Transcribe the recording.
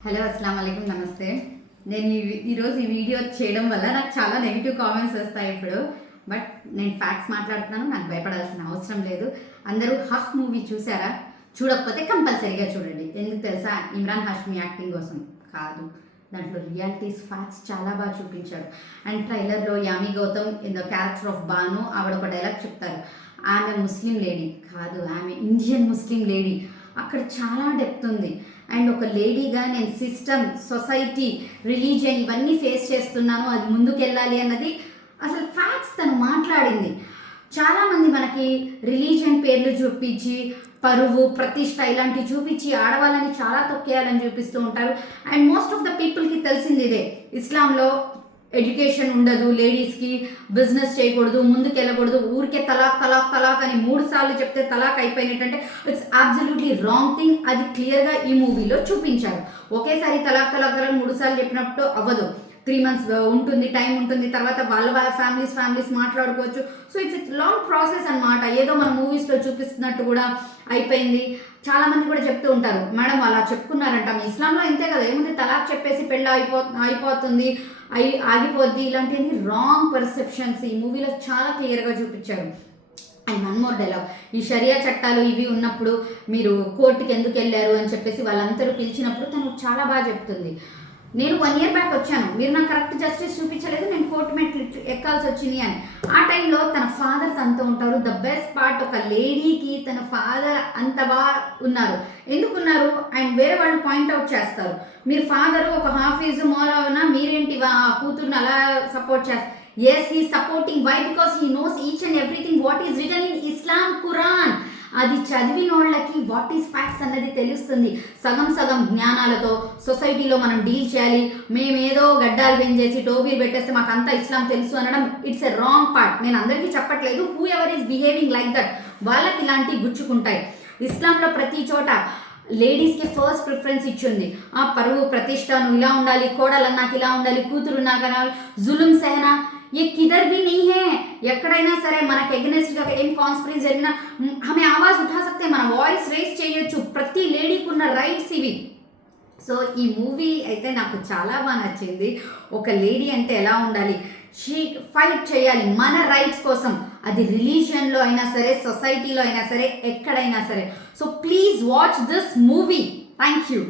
Hello అస్సలం వాలేకుమ్ నమస్తే. నేను ఈరోజు ఈ వీడియో చేయడం వల్ల నాకు చాలా నెగిటివ్ కామెంట్స్ వస్తాయి ఇప్పుడు. బట్ నేను ఫ్యాక్ట్స్ మాట్లాడుతున్నాను, నాకు భయపడాల్సిన అవసరం లేదు. అందరూ హఫ్ మూవీ చూసారా? చూడకపోతే కంపల్సరీగా చూడండి. ఎందుకు తెలుసా? ఇమ్రాన్ హాష్మి యాక్టింగ్ కోసం కాదు, దాంట్లో రియాలిటీస్ ఫ్యాక్ట్స్ చాలా బాగా చూపించారు. అండ్ ట్రైలర్లో Yami Gautam in the character of Banu ఆవిడ ఒక డైలాగ్ చెప్తారు, ఆమె ముస్లిం లేడీ కాదు, ఆమె ఇండియన్ ముస్లిం లేడీ. అక్కడ చాలా డెప్త్ ఉంది. అండ్ ఒక లేడీగా నేను సిస్టమ్, సొసైటీ, రిలీజియన్ ఇవన్నీ ఫేస్ చేస్తున్నాను, అది ముందుకెళ్ళాలి అన్నది అసలు ఫ్యాక్ట్స్ తను మాట్లాడింది. చాలామంది మనకి రిలీజియన్ పేర్లు చూపించి పరువు, ప్రతిష్ట ఇలాంటివి చూపించి ఆడవాళ్ళని చాలా తొక్కేయాలని చూపిస్తూ ఉంటారు. అండ్ మోస్ట్ ఆఫ్ ద పీపుల్కి తెలిసింది ఇదే, ఇస్లాంలో ఎడ్యుకేషన్ ఉండదు, లేడీస్కి బిజినెస్ చేయకూడదు, ముందుకు వెళ్ళకూడదు, ఊరికే తలాక్ తలాక్ తలాక్ అని 3 సార్లు చెప్తే తలాక్ అయిపోయినట్టంటే ఇట్స్ అబ్సల్యూట్లీ రాంగ్ థింగ్. అది క్లియర్గా ఈ మూవీలో చూపించారు. ఒకేసారి తలాక్ తలాక్ తలాక్ 3 సార్లు చెప్పినట్టు అవ్వదు. 3 months ఉంటుంది, టైం ఉంటుంది, తర్వాత వాళ్ళ ఫ్యామిలీస్ మాట్లాడుకోవచ్చు. సో ఇట్స్ లాంగ్ ప్రాసెస్ అనమాట. ఏదో మన మూవీస్లో చూపిస్తున్నట్టు కూడా అయిపోయింది. చాలామంది కూడా చెప్తూ ఉంటారు, మేడం అలా చెప్పుకున్నారంట, మీ ఇస్లాంలో ఇంతే కదా, ఏముంది తలాక్ చెప్పేసి పెళ్ళి అయిపోతుంది, ఆగిపోద్ది. ఇలాంటివన్నీ రాంగ్ పర్సెప్షన్స్ ఈ మూవీలో చాలా క్లియర్గా చూపించారు. అండ్ వన్ మోర్ డైలాగ్, ఈ షరియా చట్టాలు ఇవి ఉన్నప్పుడు మీరు కోర్టుకి ఎందుకు వెళ్ళారు అని చెప్పేసి వాళ్ళందరూ పిలిచినప్పుడు తను చాలా బాగా చెప్తుంది, నేను 1 year బ్యాక్ వచ్చాను, మీరు నాకు కరెక్ట్ జస్టిస్ చూపించలేదు, నేను కోర్టు మెట్లు ఎక్కాల్సి వచ్చింది అని. ఆ టైంలో తన ఫాదర్స్ అంతా ఉంటారు. ద బెస్ట్ పార్ట్, ఒక లేడీకి తన ఫాదర్ అంత బాగా ఉన్నారు. ఎందుకున్నారు? అండ్ వేరే వాళ్ళు పాయింట్అవుట్ చేస్తారు, మీరు ఫాదరు ఒక హాఫీజు మౌలవీనా, మీరేంటి కూతురుని అలా సపోర్ట్ చేస్తారు. Yes, he is supporting. Why? Because he knows each and everything what is written in Islam Quran. అది చదివిన వాళ్ళకి వాట్ ఈస్ ఫ్యాక్ట్స్ అన్నది తెలుస్తుంది. సగం జ్ఞానాలతో సొసైటీలో మనం డీల్ చేయాలి. మేమేదో గడ్డాలు పెంచేసి టోబీలు పెట్టేస్తే మాకంతా ఇస్లాం తెలుసు అనడం ఇట్స్ ఎ రాంగ్ పార్ట్. నేను అందరికీ చెప్పట్లేదు, who ever is behaving like that వాళ్ళకి ఇలాంటివి గుచ్చుకుంటాయి. ఇస్లాంలో ప్రతి చోట లేడీస్కి ఫస్ట్ ప్రిఫరెన్స్ ఇచ్చింది. ఆ పరువు, ప్రతిష్ట, నువ్వు ఇలా ఉండాలి, కోడలు నాకు ఇలా ఉండాలి, కూతురు నాకు జులుం సహనా ये किधर भी नहीं है. ఎక్కడైనా సరే మనకు ఎగ్నెస్ట్గా ఏం కాన్స్పిరెన్సీ జరిగినా ఆమె ఆవాజ్ ఉఠా సక్తే, మన వాయిస్ రేస్ చేయొచ్చు. ప్రతి లేడీకి ఉన్న రైట్స్ ఇవి. సో ఈ మూవీ అయితే నాకు చాలా బాగా నచ్చింది. ఒక లేడీ అంటే ఎలా ఉండాలి, షీ ఫైట్ చేయాలి మన రైట్స్ కోసం. అది రిలీజియన్లో అయినా సరే, సొసైటీలో అయినా సరే, ఎక్కడైనా సరే. So please watch this movie. Thank you.